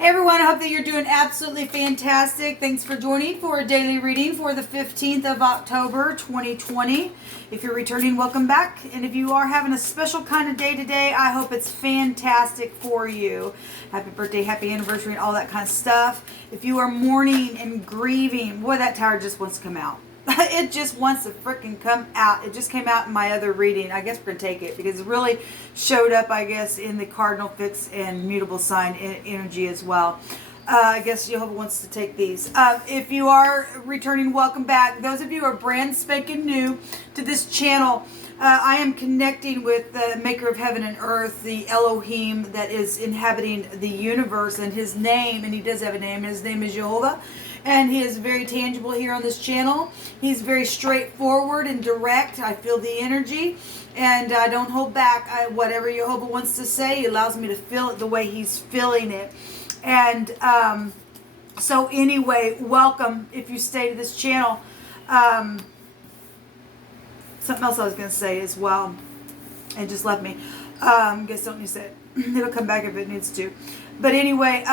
Hey everyone, I hope that you're doing absolutely fantastic. Thanks for joining for a daily reading for the 15th of October 2020. If you're returning, welcome back. And if you are having a special kind of day today, I hope it's fantastic for you. Happy birthday, happy anniversary, and all that kind of stuff. If you are mourning and grieving, boy, that tower just wants to come out. It just wants to freaking come out. It just came out in my other reading. I guess we're going to take it because it really showed up, I guess, in the cardinal fixed and mutable sign energy as well. I guess Jehovah wants to take these. If you are returning, welcome back. Those of you who are brand spanking new to this channel, I am connecting with the maker of heaven and earth, the Elohim that is inhabiting the universe, and his name, and he does have a name, his name is Jehovah. And he is very tangible here on this channel. He's very straightforward and direct. I feel the energy, and I don't hold back. Whatever Jehovah wants to say, he allows me to feel it the way he's feeling it. And so anyway, welcome if you stay to this channel. Something else I was going to say as well, and just left me. Guess don't need to say it. It'll come back if it needs to. But anyway,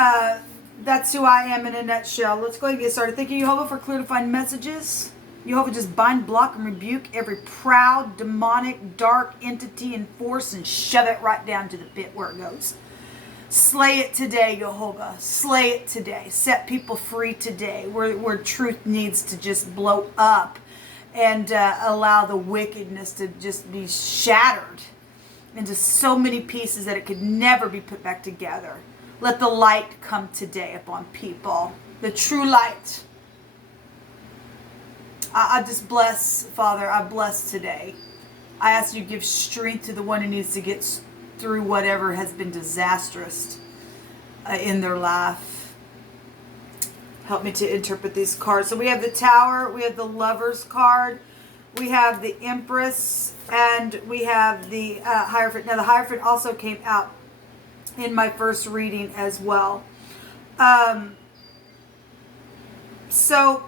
that's who I am in a nutshell. Let's go ahead and get started. Thank you, Jehovah, for clear to find messages. Jehovah, just bind, block, and rebuke every proud, demonic, dark entity and force and shove it right down to the pit where it goes. Slay it today, Jehovah. Slay it today. Set people free today where truth needs to just blow up and allow the wickedness to just be shattered into so many pieces that it could never be put back together. Let the light come today upon people. The true light. I just bless, Father, I bless today. I ask you to give strength to the one who needs to get through whatever has been disastrous in their life. Help me to interpret these cards. So we have the Tower, we have the Lover's card, we have the Empress, and we have the Hierophant. Now the Hierophant also came out in my first reading as well. So,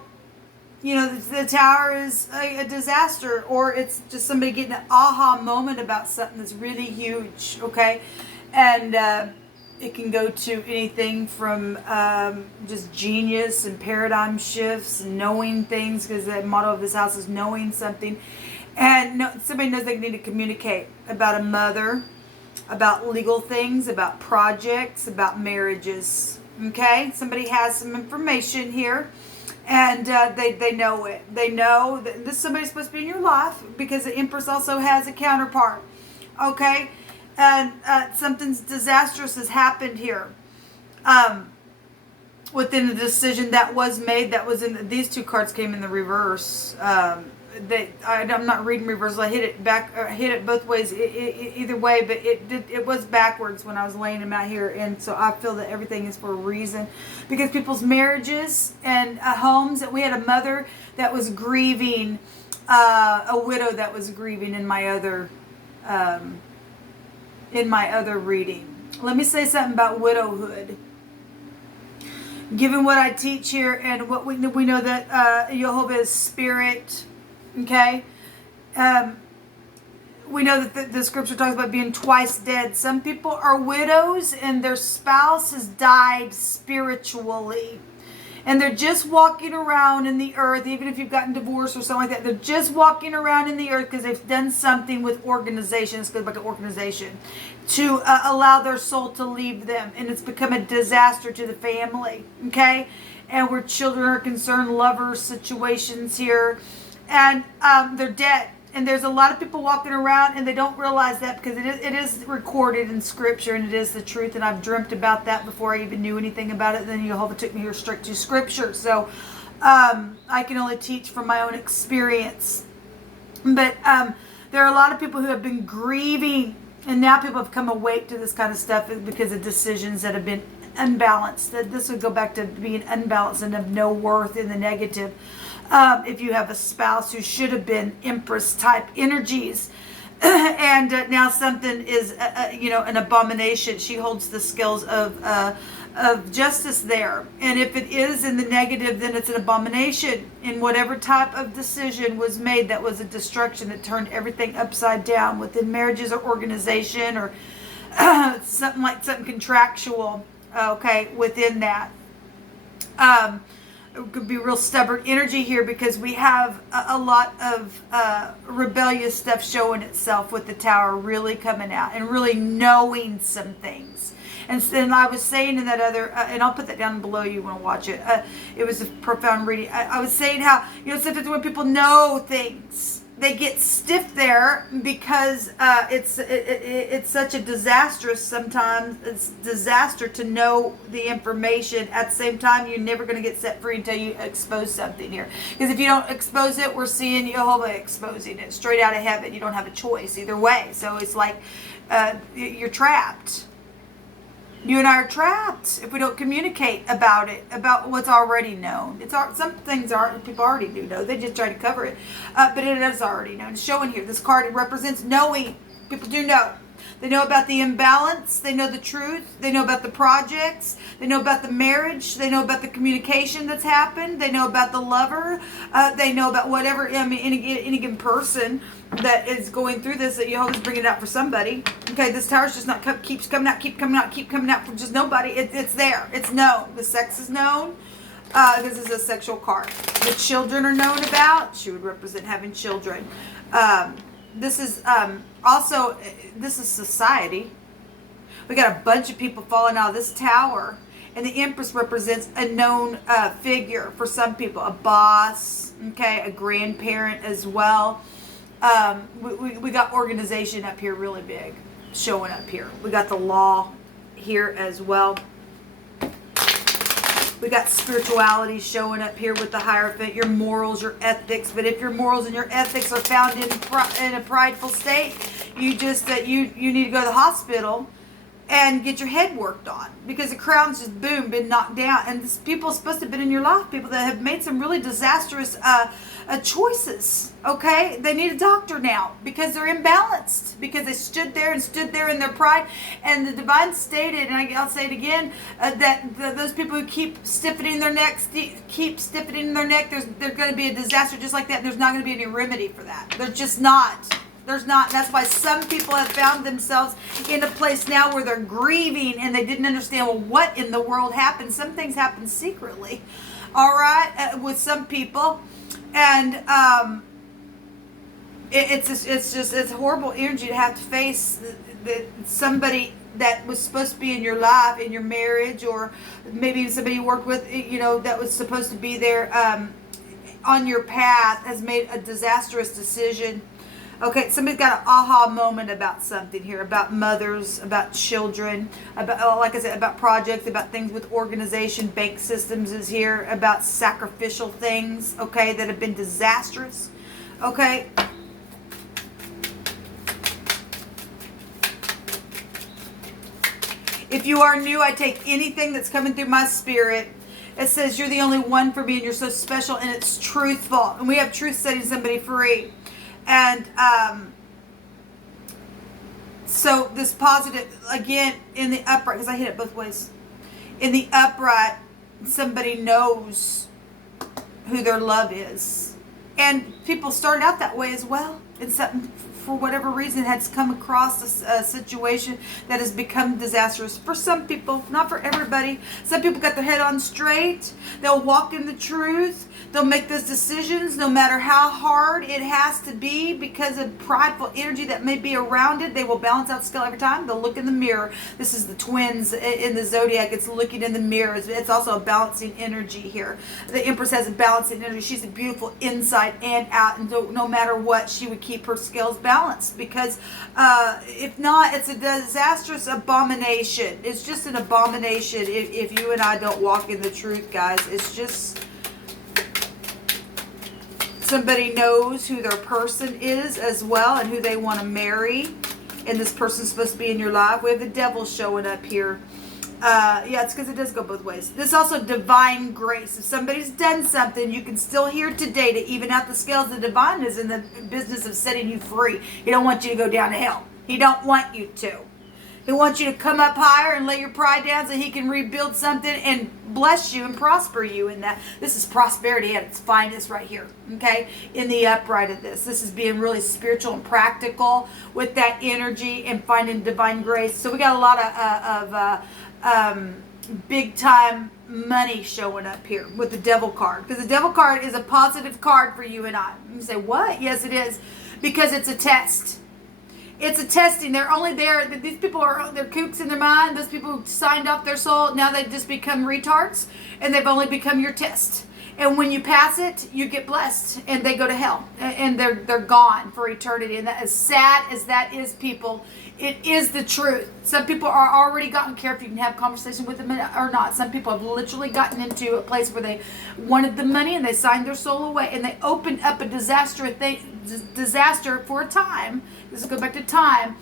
you know, the Tower is a disaster, or it's just somebody getting an aha moment about something that's really huge, okay? And it can go to anything from just genius and paradigm shifts, and knowing things, because the motto of this house is knowing something. And somebody knows they need to communicate about a mother, about legal things, about projects, about marriages. Okay? Somebody has some information here, and they know it. They know that this somebody's supposed to be in your life, because the Empress also has a counterpart. Okay? And something disastrous has happened here. Within the decision that was made, that was in these two cards came in the reverse. I'm not reading reverse. I hit it back, hit it both ways, either way. But it was backwards when I was laying them out here, and so I feel that everything is for a reason, because people's marriages and homes. That we had a mother that was grieving, a widow that was grieving in my other reading. Let me say something about widowhood. Given what I teach here and what we know that Jehovah is spirit. Okay, we know that the scripture talks about being twice dead. Some people are widows and their spouse has died spiritually, and they're just walking around in the earth. Even if you've gotten divorced or something like that, they're just walking around in the earth because they've done something with organizations, because like an organization, to allow their soul to leave them, and it's become a disaster to the family. Okay, and where children are concerned, lover situations here. And they're dead. And there's a lot of people walking around and they don't realize that, because it is recorded in scripture, and it is the truth. And I've dreamt about that before I even knew anything about it. And then Jehovah took me here straight to scripture. So I can only teach from my own experience. But there are a lot of people who have been grieving, and now people have come awake to this kind of stuff because of decisions that have been unbalanced. That this would go back to being unbalanced and of no worth in the negative. If you have a spouse who should have been Empress type energies, and now something is, an abomination. She holds the scales of justice there, and if it is in the negative, then it's an abomination. In whatever type of decision was made, that was a destruction that turned everything upside down within marriages or organization or something contractual. okay, within that. It could be real stubborn energy here because we have a lot of rebellious stuff showing itself with the Tower really coming out and really knowing some things. And I was saying in that other, and I'll put that down below, you want to watch it. It was a profound reading. I was saying how, sometimes when people know things, they get stiff there because it's such a disastrous sometimes. It's disaster to know the information. At the same time, you're never going to get set free until you expose something here. Because if you don't expose it, we're seeing Jehovah exposing it straight out of heaven. You don't have a choice either way. So it's like you're trapped. You and I are trapped if we don't communicate about it, about what's already known. Some things people already do know. They just try to cover it, but it is already known. It's showing here. This card represents knowing. People do know. They know about the imbalance. They know the truth. They know about the projects. They know about the marriage. They know about the communication that's happened. They know about the lover. They know about whatever. I mean, any given person that is going through this, that Jehovah's bringing it out for somebody. Okay, this Tower's just not keeps coming out for just nobody. It's there. It's known. The sex is known. This is a sexual card. The children are known about. She would represent having children. This is also, this is society. We got a bunch of people falling out of this Tower. And the Empress represents a known figure for some people. A boss, okay, a grandparent as well. We got organization up here really big, showing up here. We got the law here as well. We got spirituality showing up here with the Hierophant, your morals, your ethics. But if your morals and your ethics are found in a prideful state, you just you need to go to the hospital and get your head worked on, because the crown's just been knocked down. And this people are supposed to have been in your life, people that have made some really disastrous choices. Okay, they need a doctor now because they're imbalanced, because they stood there in their pride. And the divine stated, and I'll say it again, that those people who keep stiffening their necks, there's going to be a disaster just like that. And there's not going to be any remedy for that. There's just not. There's not. That's why some people have found themselves in a place now where they're grieving and they didn't understand, well, what in the world happened. Some things happen secretly, all right, with some people. And it's horrible energy to have to face somebody that was supposed to be in your life, in your marriage, or maybe somebody you worked with, that was supposed to be there on your path, has made a disastrous decision. Okay, somebody's got an aha moment about something here, about mothers, about children, about, like I said, about projects, about things with organization, bank systems is here, about sacrificial things, okay, that have been disastrous, okay. If you are new, I take anything that's coming through my spirit. It says you're the only one for me and you're so special, and it's truthful. And we have truth setting somebody free. And so this positive, again, in the upright, because I hit it both ways. In the upright, somebody knows who their love is. And people started out that way as well. And something, for whatever reason, has come across a situation that has become disastrous for some people, not for everybody. Some people got their head on straight. They'll walk in the truth. They'll make those decisions no matter how hard it has to be, because of prideful energy that may be around it. They will balance out scale every time. They'll look in the mirror. This is the twins in the zodiac. It's looking in the mirror. It's also a balancing energy here. The Empress has a balancing energy. She's a beautiful inside and out, and no matter what, she would keep her scales balanced, because if not, it's a disastrous abomination. It's just an abomination if you and I don't walk in the truth, guys. It's just... Somebody knows who their person is as well, and who they want to marry, and this person's supposed to be in your life. We have the devil showing up here. Yeah, it's because it does go both ways. This is also divine grace. If somebody's done something, you can still hear today to even out the scales. The divine is in the business of setting you free. He don't want you to go down to hell. He don't want you to. He wants you to come up higher and lay your pride down so he can rebuild something and bless you and prosper you in that. This is prosperity at its finest right here, okay? In the upright of this. This is being really spiritual and practical with that energy and finding divine grace. So we got a lot of big time money showing up here with the devil card, because the devil card is a positive card for you and I. You say, what? Yes, it is, because it's a test. It's a testing. They're only there. These people they're kooks in their mind. Those people who signed off their soul, now they just become retards, and they've only become your test. And when you pass it, you get blessed, and they go to hell, and they're gone for eternity. And that, as sad as that is, people, it is the truth. Some people are already gotten, care if you can have a conversation with them or not. Some people have literally gotten into a place where they wanted the money and they signed their soul away, and they opened up a disaster for a time. This is go back to time.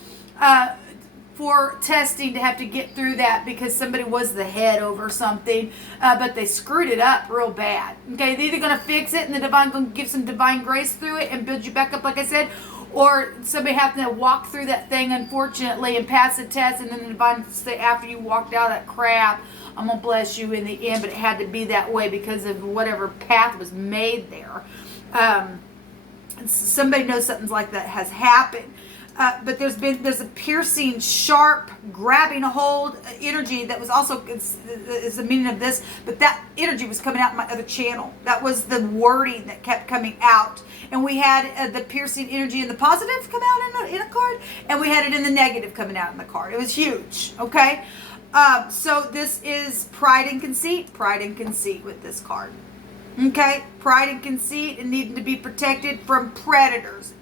For testing, to have to get through that because somebody was the head over something, but they screwed it up real bad. Okay, they're either going to fix it and the divine going to give some divine grace through it and build you back up, like I said, or somebody having to walk through that thing, unfortunately, and pass the test, and then the divine say, after you walked out of that crap, I'm going to bless you in the end, but it had to be that way because of whatever path was made there. Somebody knows something like that has happened. But there's a piercing, sharp, grabbing hold energy that was also, is the meaning of this, but that energy was coming out in my other channel. That was the wording that kept coming out. And we had the piercing energy in the positive come out in a card, and we had it in the negative coming out in the card. It was huge, okay? So this is pride and conceit with this card. Okay? Pride and conceit and needing to be protected from predators.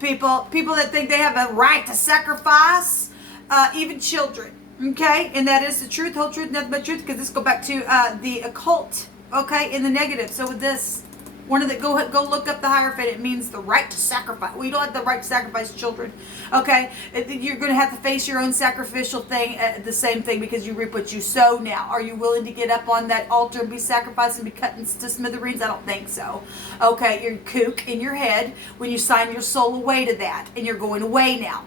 People that think they have a right to sacrifice, even children, okay? And that is the truth, whole truth, nothing but truth, because this go back to the occult, okay, in the negative. So with this, one of the, go look up the Hierophant. It means the right to sacrifice. We don't have the right to sacrifice children, okay? You're going to have to face your own sacrificial thing, the same thing, because you reap what you sow now. Are you willing to get up on that altar and be sacrificed and be cut into smithereens? I don't think so. Okay, you're kook in your head when you sign your soul away to that, and you're going away now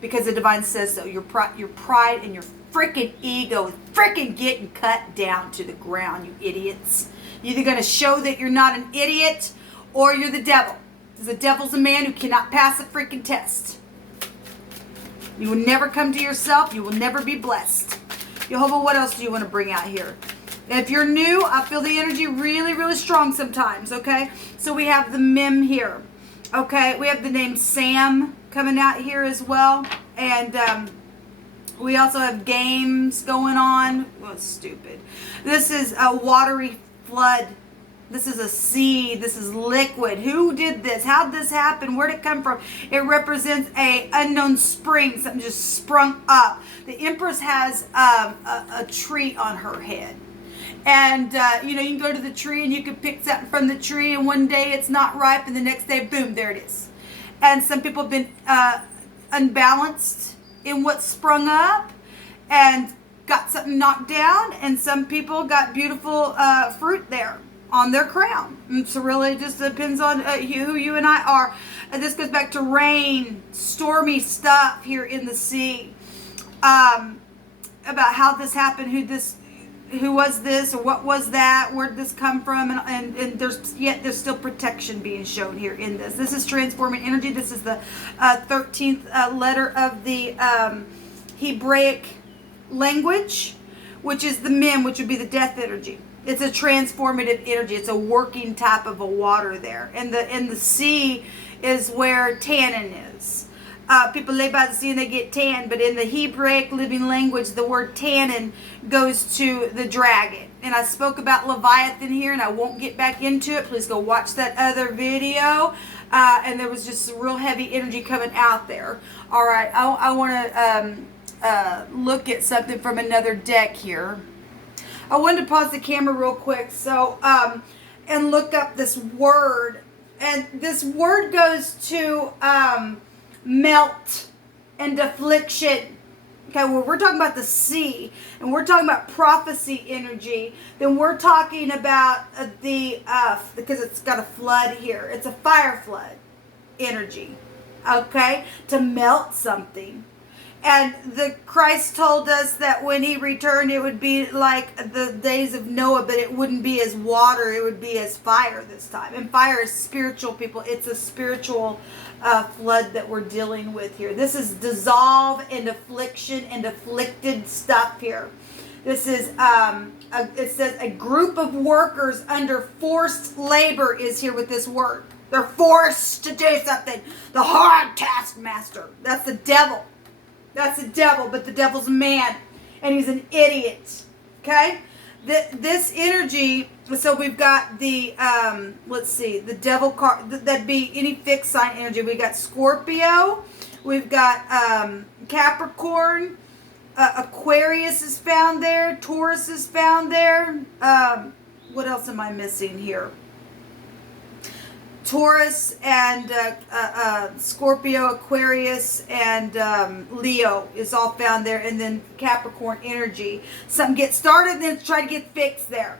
because the divine says so. Your pride and your freaking ego is freaking getting cut down to the ground, you idiots. You're either going to show that you're not an idiot or you're the devil. Because the devil's a man who cannot pass a freaking test. You will never come to yourself. You will never be blessed. Jehovah, what else do you want to bring out here? If you're new, I feel the energy really, really strong sometimes, okay? So we have the mem here, okay? We have the name Sam coming out here as well. And we also have games going on. Oh, it's stupid. This is a watery flood. This is a sea. This is liquid. Who did this? How did this happen? Where did it come from? It represents a unknown spring. Something just sprung up. The Empress has a tree on her head. And, you can go to the tree and you can pick something from the tree, and one day it's not ripe and the next day, boom, there it is. And some people have been unbalanced in what sprung up and got something knocked down, and some people got beautiful fruit there on their crown. And so really it just depends on who you and I are. And this goes back to rain, stormy stuff here in the sea, about how this happened, who was this, or what was that, where did this come from, and there's still protection being shown here in this. This is transforming energy. This is the 13th letter of the Hebraic language, which is the mem, which would be the death energy. It's a transformative energy. It's a working type of a water there. And the sea is where tannin is. People lay by the sea and they get tan, but in the Hebraic living language, the word tannin goes to the dragon. And I spoke about Leviathan here, and I won't get back into it. Please go watch that other video. And there was just real heavy energy coming out there. All right, I want to look at something from another deck here. I wanted to pause the camera real quick, so and look up this word. And this word goes to melt and affliction. Okay, well, we're talking about the sea, and we're talking about prophecy energy. Then we're talking about because it's got a flood here. It's a fire flood energy. Okay, to melt something. And the Christ told us that when he returned, it would be like the days of Noah, but it wouldn't be as water. It would be as fire this time. And fire is spiritual, people. It's a spiritual flood that we're dealing with here. This is dissolve and affliction and afflicted stuff here. This is, it says a group of workers under forced labor is here with this word. They're forced to do something. The hard taskmaster. That's the devil. That's the devil, but the devil's a man. And he's an idiot. Okay? This energy, so we've got the, let's see, the devil card, that'd be any fixed sign energy. We got Scorpio. We've got Capricorn. Aquarius is found there. Taurus is found there. What else am I missing here? Taurus and Scorpio, Aquarius, and Leo is all found there. And then Capricorn energy. Something gets started and then try to get fixed there.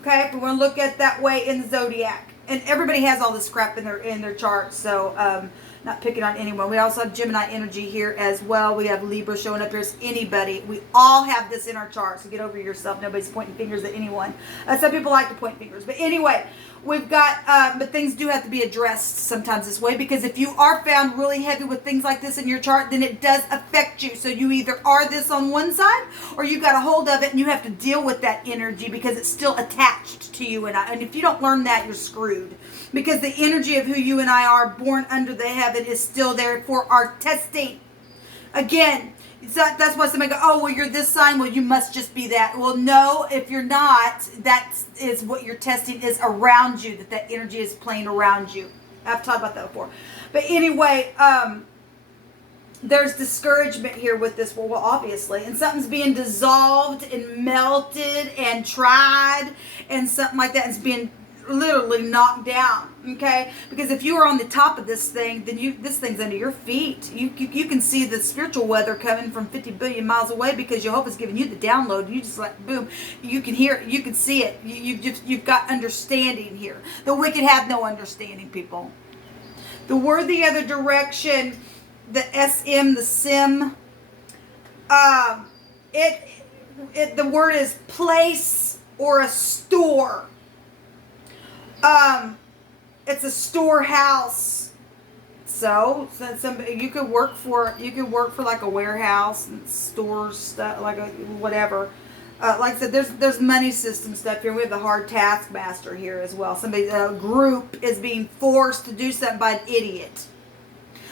Okay, if we want to look at that way in the zodiac. And everybody has all this crap in their chart, so not picking on anyone. We also have Gemini energy here as well. We have Libra showing up here as anybody. We all have this in our chart, so get over yourself. Nobody's pointing fingers at anyone. Some people like to point fingers. But anyway, we've got, but things do have to be addressed sometimes this way, because if you are found really heavy with things like this in your chart, then it does affect you. So you either are this on one side, or you got a hold of it and you have to deal with that energy because it's still attached to you and I. And if you don't learn that, you're screwed. Because the energy of who you and I are, born under the heaven, is still there for our testing. Again, that's why somebody go, oh, well, you're this sign, well, you must just be that. Well, no, if you're not, that is what your testing is around you, that energy is playing around you. I've talked about that before. But anyway, there's discouragement here with this. Well, obviously. And something's being dissolved and melted and tried and something like that. It's being literally knocked down, okay? Because if you are on the top of this thing, then this thing's under your feet. You can see the spiritual weather coming from 50 billion miles away, because Jehovah's giving you the download. You just like, boom, you can hear it, you can see it. You've got understanding here. The wicked have no understanding, people. The word the other direction, the SM, the sim, the word is place or a store. It's a storehouse. So somebody, you could work for like a warehouse and stores stuff, like a whatever. Like I said, there's money system stuff here. We have the hard taskmaster here as well. A group is being forced to do something by an idiot.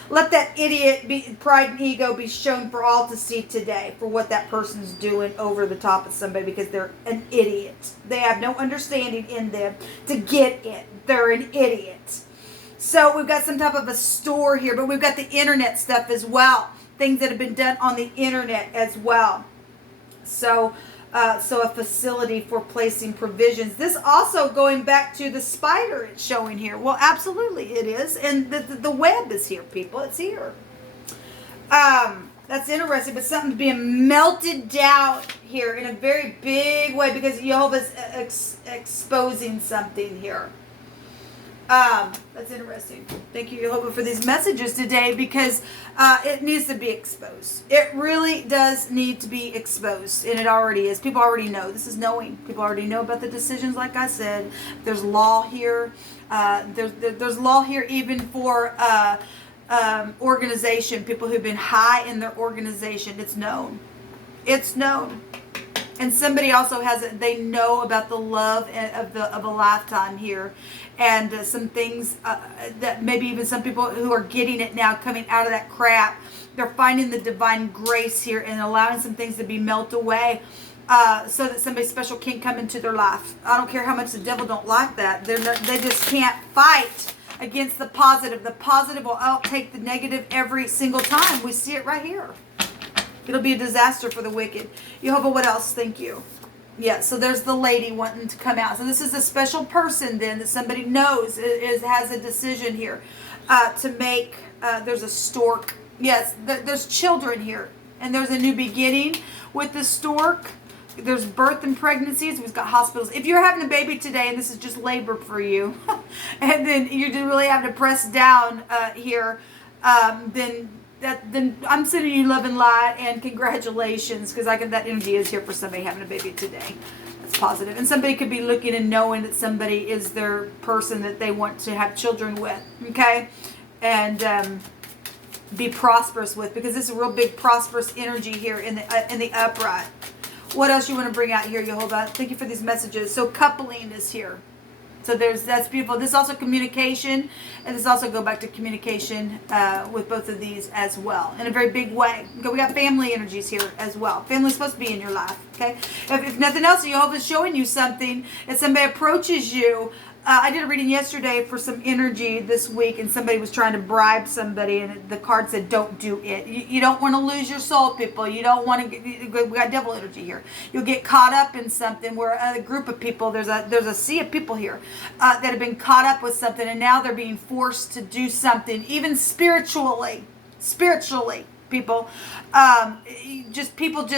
Let that idiot pride and ego be shown for all to see today for what that person's doing over the top of somebody, because they're an idiot. They have no understanding in them to get it. They're an idiot. So we've got some type of a store here, but we've got the internet stuff as well. Things that have been done on the internet as well. So a facility for placing provisions. This also going back to the spider it's showing here. Well, absolutely it is. And the web is here, people. It's here. That's interesting, but something's being melted down here in a very big way, because Jehovah's exposing something here. That's interesting. Thank you, Jehovah, for these messages today, because it needs to be exposed. It really does need to be exposed, and it already is. People already know. This is knowing. People already know about the decisions, like I said. There's law here. There's law here even for organization. People who've been high in their organization. It's known. It's known. And somebody also has it. They know about the love of a lifetime here, and some things that maybe even some people who are getting it now, coming out of that crap, they're finding the divine grace here and allowing some things to be melted away, so that somebody special can come into their life. I don't care how much the devil don't like that. They just can't fight against the positive. The positive will outtake the negative every single time. We see it right here. It'll be a disaster for the wicked. Jehovah, what else? Thank you. Yeah, so there's the lady wanting to come out. So this is a special person then that somebody knows has a decision here to make. There's a stork. Yes, there's children here. And there's a new beginning with the stork. There's birth and pregnancies. We've got hospitals. If you're having a baby today and this is just labor for you, and then you're just really having to press down here, then I'm sending you love and light and congratulations, because that energy is here for somebody having a baby today. That's positive. And somebody could be looking and knowing that somebody is their person that they want to have children with, okay? And be prosperous with, because this is a real big prosperous energy here in the upright. What else you want to bring out here, Jehovah? Thank you for these messages. So coupling is here. So that's beautiful. This is also communication, and this also go back to communication with both of these as well in a very big way. Okay, we got family energies here as well. Family's supposed to be in your life. Okay, if nothing else, Jehovah's showing you something. If somebody approaches you, I did a reading yesterday for some energy this week, and somebody was trying to bribe somebody, and the card said, "Don't do it." You don't want to lose your soul, people. You don't want to. We got devil energy here. You'll get caught up in something where a group of people, there's a sea of people here that have been caught up with something, and now they're being forced to do something, even spiritually. People, people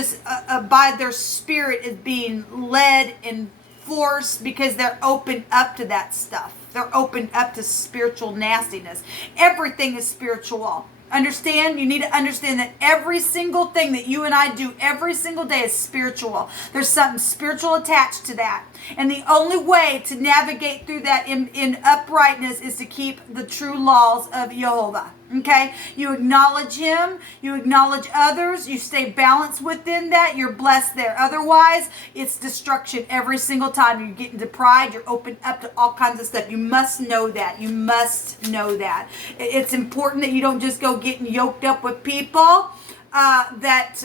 by their spirit is being led and force because they're open up to that stuff. They're open up to spiritual nastiness. Everything is spiritual. Understand? You need to understand that every single thing that you and I do every single day is spiritual. There's something spiritual attached to that. And the only way to navigate through that in uprightness is to keep the true laws of Jehovah. Okay? You acknowledge him. You acknowledge others. You stay balanced within that. You're blessed there. Otherwise, it's destruction every single time. You're getting to pride. You're open up to all kinds of stuff. You must know that. You must know that. It's important that you don't just go getting yoked up with people that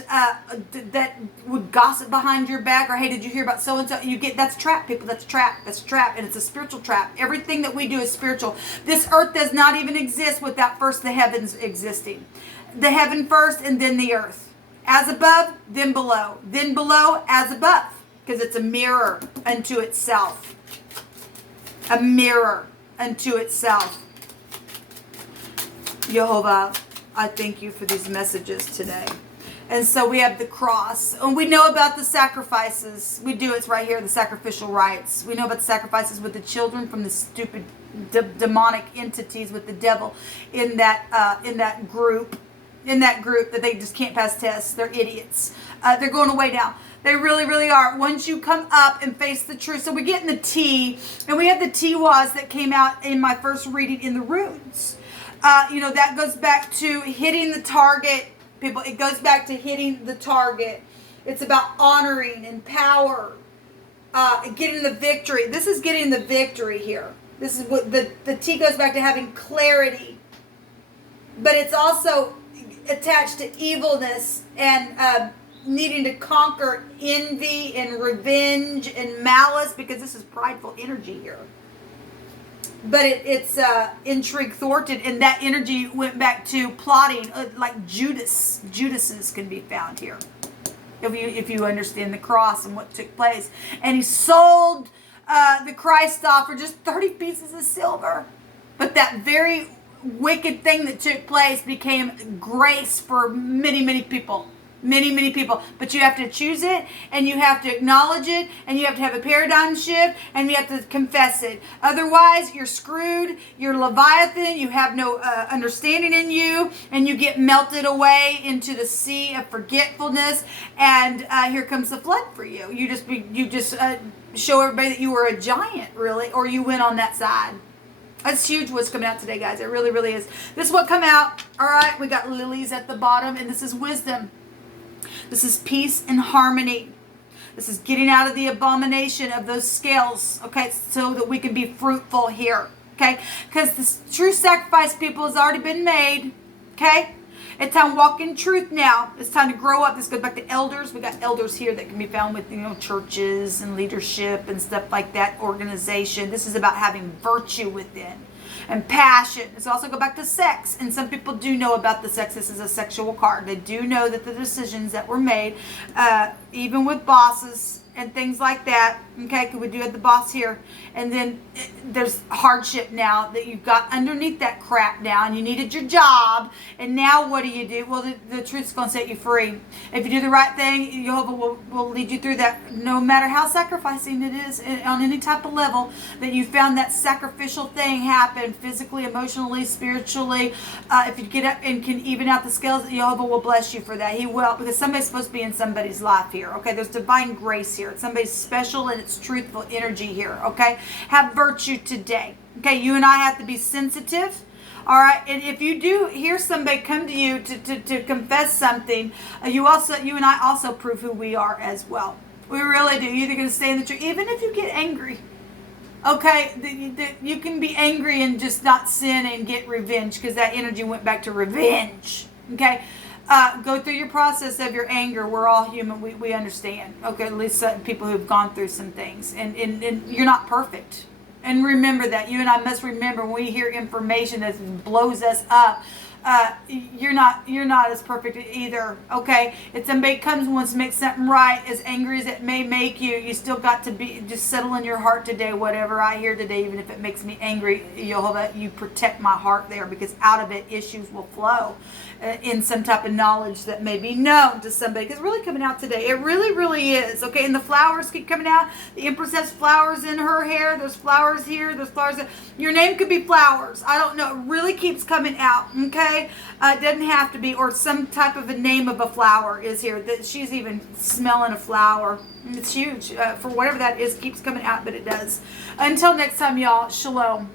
would gossip behind your back, or hey, did you hear about so and so? That's a trap, people. That's a trap, and it's a spiritual trap. Everything that we do is spiritual. This earth does not even exist without first the heavens existing. The heaven first, and then the earth. As above, then below as above, because it's a mirror unto itself. A mirror unto itself. Jehovah, I thank you for these messages today. And so we have the cross. And we know about the sacrifices. We do. It's right here, the sacrificial rites. We know about the sacrifices with the children from the stupid demonic entities with the devil in that group. In that group that they just can't pass tests. They're idiots. They're going away now. They really, really are. Once you come up and face the truth. So we're getting the T. And we have the Tiwas that came out in my first reading in the runes. That goes back to hitting the target, people. It goes back to hitting the target. It's about honoring and power, getting the victory. This is getting the victory here. This is what the T goes back to, having clarity. But it's also attached to evilness and needing to conquer envy and revenge and malice, because this is prideful energy here. But it's intrigue, thwarted, and that energy went back to plotting, like Judas's can be found here, if you understand the cross and what took place. And he sold the Christ off for just 30 pieces of silver. But that very wicked thing that took place became grace for many, many people. Many people. But you have to choose it, and you have to acknowledge it, and you have to have a paradigm shift, and you have to confess it. Otherwise, you're screwed. You're Leviathan. You have no understanding in you, and you get melted away into the sea of forgetfulness. And here comes the flood for you. You just show everybody that you were a giant, really, or you went on that side. That's huge what's coming out today, guys. It really, really is. This is what come out. All right, we got lilies at the bottom, and this is wisdom. This is peace and harmony. This is getting out of the abomination of those scales, okay, so that we can be fruitful here, okay? Because the true sacrifice, people, has already been made, okay? It's time to walk in truth now. It's time to grow up. This goes back to elders. We got elders here that can be found with, churches and leadership and stuff like that, organization. This is about having virtue within. And passion. It's also go back to sex. And some people do know about the sex. This is a sexual card. They do know that the decisions that were made, even with bosses and things like that. Okay, we do have the boss here. And then there's hardship now that you've got underneath that crap now, and you needed your job. And now what do? Well, the truth's going to set you free. If you do the right thing, Jehovah will lead you through that, no matter how sacrificing it is on any type of level, that you found that sacrificial thing happen physically, emotionally, spiritually. If you get up and can even out the scales, Jehovah will bless you for that. He will, because somebody's supposed to be in somebody's life here. Okay, there's divine grace here. It's somebody's special, and it's truthful energy here. Okay, have virtue today. Okay, you and I have to be sensitive. All right, and if you do hear somebody come to you to confess something, you and I also prove who we are as well. We really do. You're either going to stay in the truth, even if you get angry. Okay, you can be angry and just not sin and get revenge, because that energy went back to revenge. Okay, go through your process of your anger. We're all human. We understand. Okay, at least people who've gone through some things, and you're not perfect. And remember that. You and I must remember, when we hear information that blows us up, you're not as perfect either. Okay, if somebody comes and wants to make something right, as angry as it may make you, you still got to be, just settle in your heart today. Whatever I hear today, even if it makes me angry, you protect my heart there, because out of it issues will flow in some type of knowledge that may be known to somebody. Because really coming out today, it really is. Okay, and the flowers keep coming out. The Empress has flowers in her hair. There's flowers here. There's flowers there. Your name could be flowers. I don't know. It really keeps coming out. Okay, it doesn't have to be, or some type of a name of a flower is here. That she's even smelling a flower. It's huge. For whatever that is, keeps coming out, but it does. Until next time, y'all. Shalom.